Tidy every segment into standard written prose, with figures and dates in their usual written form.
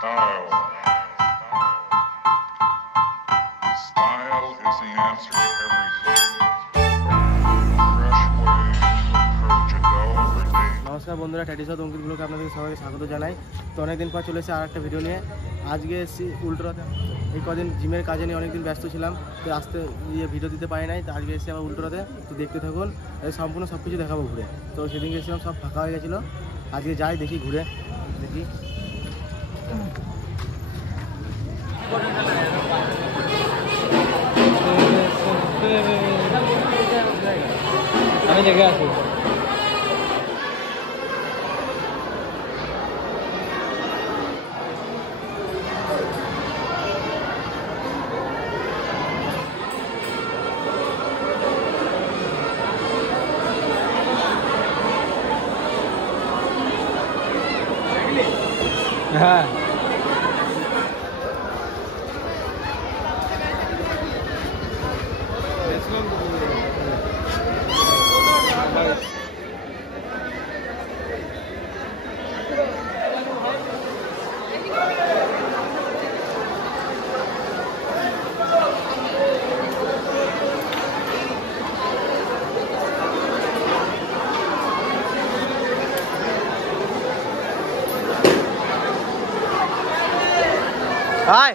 Style. Style is the answer to everything. Fresh way to approach a dull day. নমস্কার বন্ধুরা, ট্যাটিস of অঙ্কিত ব্লগে আপনাদের সবাইকে স্বাগত জানাই। তো অনেকদিন পর চলে এসেছি আর একটা ভিডিও নিয়ে। আজকে এসেছি উল্টোরাতে। এই কদিন জিমের কাজে নিয়ে অনেকদিন ব্যস্ত ছিলাম, তো আসতে ভিডিও দিতে পারি নাই। তো আজকে এসেছি আবার উল্টোরাতে, তো দেখতে থাকুন। সম্পূর্ণ সব কিছু দেখাবো ঘুরে। তো সেদিন গেছিলাম, সব ফাঁকা হয়ে গেছিলো। আজকে যাই দেখি, ঘুরে দেখি। আমি দেখে আসি। হ্যাঁ, হাই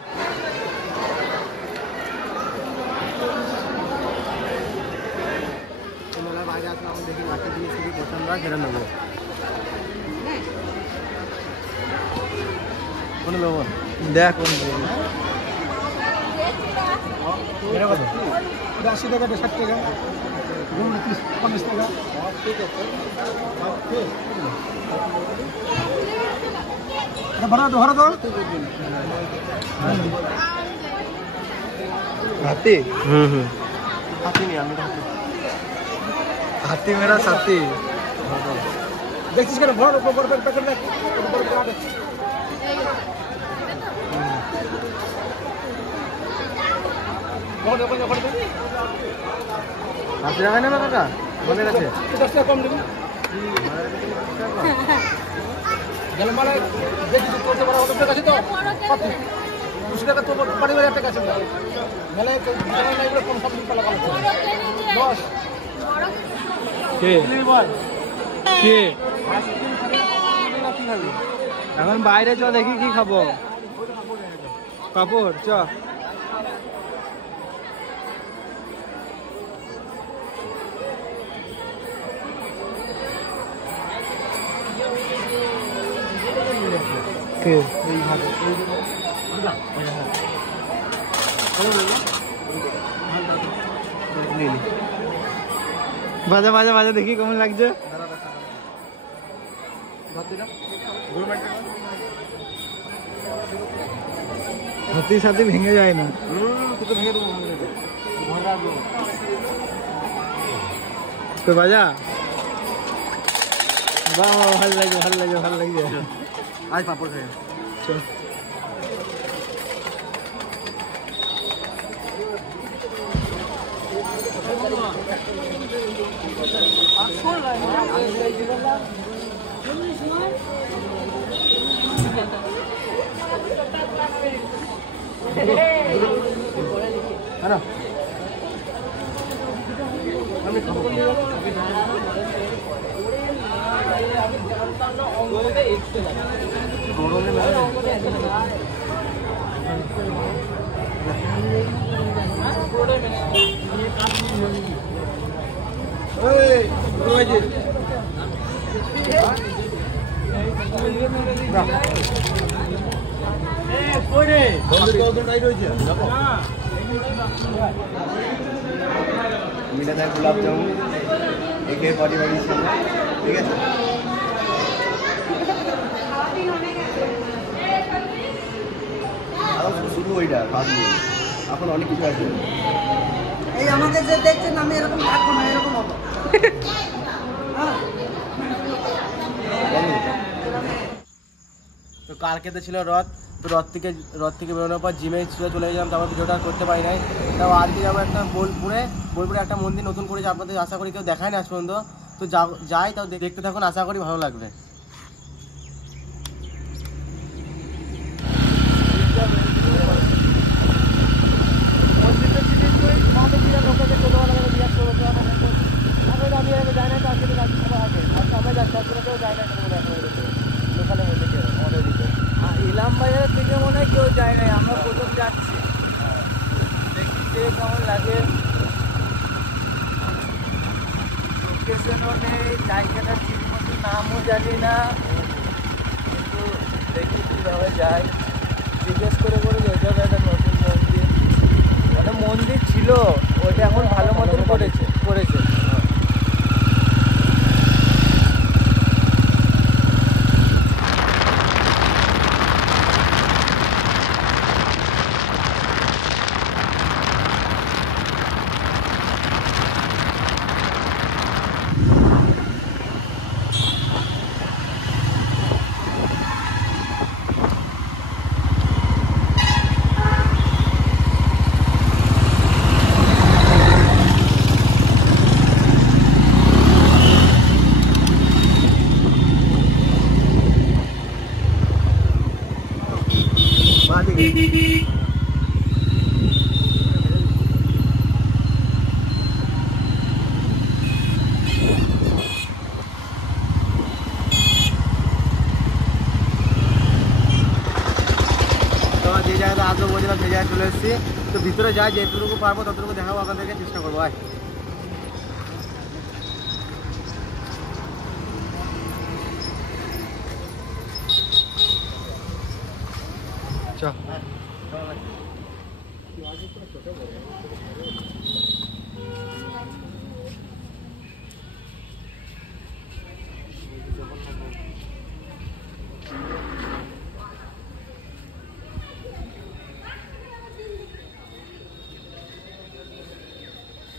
মেলার বাইরে আসলাম, দেখি মাঠের জিনিস খুবই পছন্দ হয়, সেটা নেবো। কোন নেবো দেখ, কোন এটা কত? 80 টাকা, 60 টাকা, 50 টাকা। ঠিক আছে, भरा दो हाथी। हाथी नहीं, हाथी मेरा साथी। देखिस क्या भरा ऊपर पैकेट रख, ऊपर काट। कौन हाथी लगा ना काका, बोले रखे 10 টাকা কম দিবি। গেলমালে দেখি তো তোর বড় ওটা কাছে তো কত 20 টাকা তো বাড়ি বাড়ি একটা কাছে মেলে নাই বলে কম সব পালা পালা 10 কে বল কে এখন বাইরে চ, দেখি কি খাবো। কাপড় চ, বাজা বাজা বাজা দেখি কেমন লাগছে। হাতি সাথে ভেঙে যায় না, তো বাজা। বাহ, ভালো লাগে, ভালো লাগে, ভালো লাগছে। আজ পাপড় খাই, চল। গোলাপ জামুন একে বাড়ি বাড়ির সামনে, ঠিক আছে। শুধু ওইটা এখন অনেক কিছু আছে। এই আমাকে যে দেখছেন, আমি এরকম থাকবো না, এরকম হবো। তো কালকে তো ছিল রথ, তো রথ থেকে বেরোনোর পর জিমে চলে গেলাম। তারপর ভিডিওটা করতে পারি নাই। তাও আজকে যাবো একটা বোলপুরে একটা মন্দির নতুন করেছে, আপনাদের আশা করি কেউ দেখায় না আজ পর্যন্ত। তো যাই, তাও দেখতে থাকুন, আশা করি ভালো লাগবে। মন্দিরটা চিনিস তুই মাঠে গিয়ে লোকেদের ছোটোবেলা থেকে জিজ্ঞাসা করতে হবে এখন আমি এখানে যাই না তো আজকে যাচ্ছি সবাই আগে আর আমরা যাচ্ছি আসলে কেউ যায় না লোকালের মধ্যে কেউ আমাদের দিকে ইলাম বাজারের থেকে মনে হয় কেউ যায় নাই, আমরা প্রথম যাচ্ছি, দেখি যে কেমন লাগে। লোকেশনও নেই, জায়গাটা ঠিক মতো নামও জানি না, কিন্তু দেখি কীভাবে যাই। জিজ্ঞেস করে করে যেতে হবে একটা নতুন মন্দির, মানে মন্দির ছিল ওইটা এখন ভালো মতন করেছে। যে জায়গাটা আসবো বলছিলাম সেই জায়গায় চলে এসেছি, তো ভিতরে যাই, যেটুকু পারবো ততটুকু দেখাবো আপনাদেরকে, চেষ্টা করবো। ভাই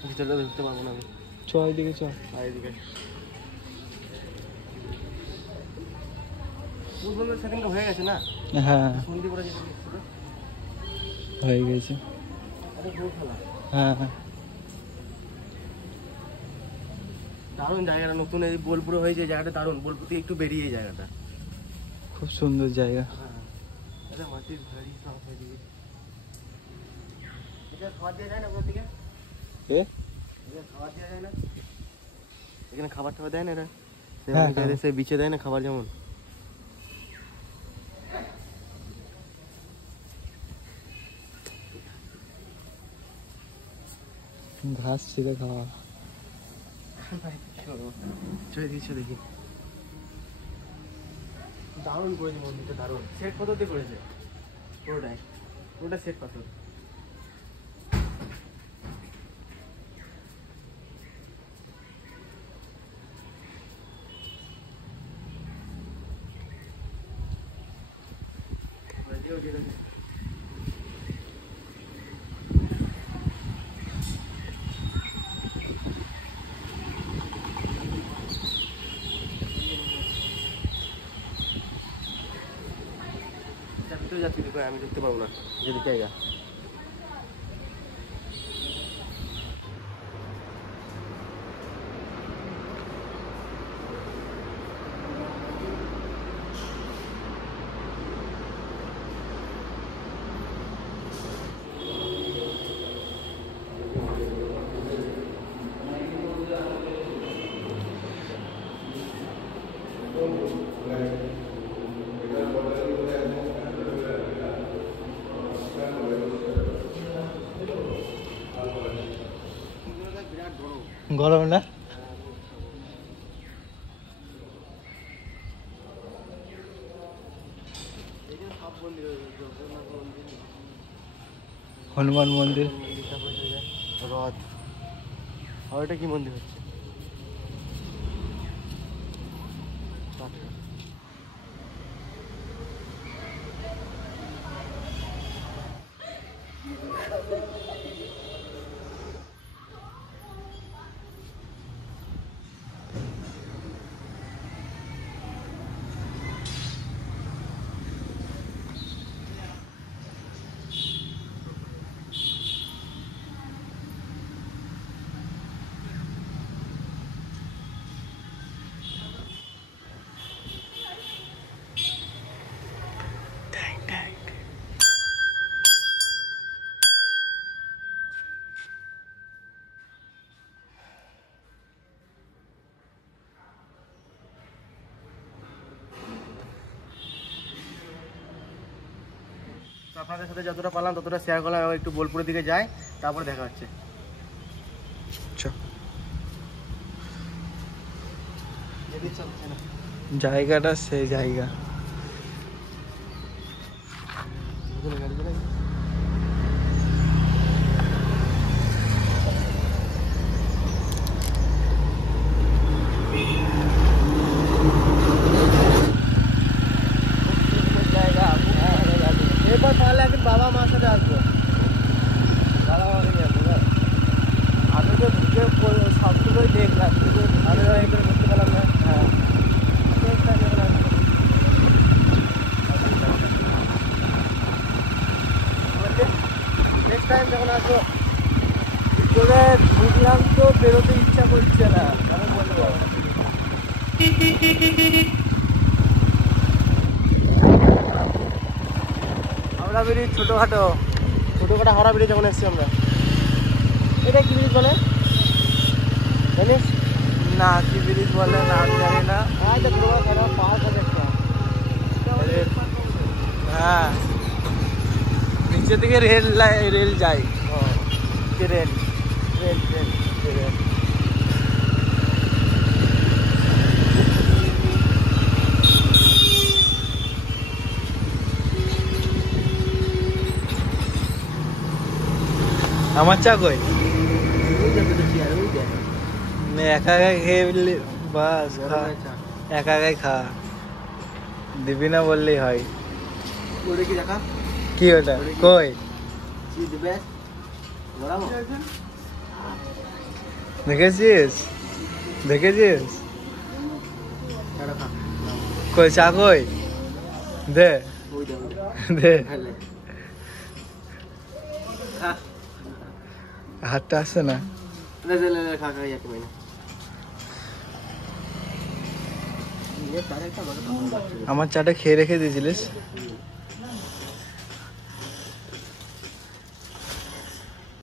ভিতরে ঢুকতে পারবো না আমি, চল এদিকে চল। এদিকে সেকেন্ডটা হয়ে গেছে না? হ্যাঁ সন্ধি করে হয়ে গেছে। হ্যাঁ দারুণ জায়গাটা, নতুন এই বোলপুরে হয়েছে জায়গাটা, দারুণ। বোলপুর থেকে একটু বেরিয়ে এই জায়গাটা, খুব সুন্দর জায়গা। মাটির ভারী সব হয়ে দিকে। এটা খাবার দেওয়া যায় না ওখান থেকে? খাবার দেওয়া যায় না এখানে? খাবার টাবার দেয় না এরা? সে বিচে দেয় না খাবার, যেমন ঘাস ছিঁড়ে খাওয়া। দেখি দারুণ করেছে মন্দিরটা, দারুণ। সেট পাথর দিয়ে করেছে পুরোটা সেট পাথর। ভিতরে যাচ্ছি, আমি ঢুকতে পারবো না যদি জায়গা। গরম না? হনুমান মন্দির, রথ। আর এটা কি মন্দির হচ্ছে? তো আপনাদের সাথে যতটা পারলাম ততটা শেয়ার করলাম, এবং একটু বোলপুরের দিকে যাই, তারপরে দেখা হচ্ছে। জায়গাটা সেই জায়গা। এরপর পারলে একদিন বাবা মার সাথে আসবো, বাবা মাকে নিয়ে আসবো। আমি তো ঢুকে সবগুলোই দেখলাম, কিন্তু আমি এখানে বুঝতে পারলাম না। হ্যাঁ নেক্সট টাইম যখন আসবো ভিতরে ঢুকলাম তো বেরোতে ইচ্ছা করছে না, কেন বলবো। আমরা ব্রিজ ছোটোখাটো হাওড়া ব্রিজ যখন এসেছি আমরা। এটা কি ব্রিজ বলে জানিস? না, কি ব্রিজ বলে নাম জানি না। পার্ক আছে একটা। হ্যাঁ, নিচে থেকে রেল যায়। ট্রেন। আমার চা কই? একা একা খেয়ে বললি বাস, একা একাই খা, দিবি না বললেই হয়। ওটা কি দেখা? কি ওটা কই? দেখেছিস কই চা কই? দে দে, হাতটা আসছে না। আমার চাটা খেয়ে রেখে দিয়েছিলিস।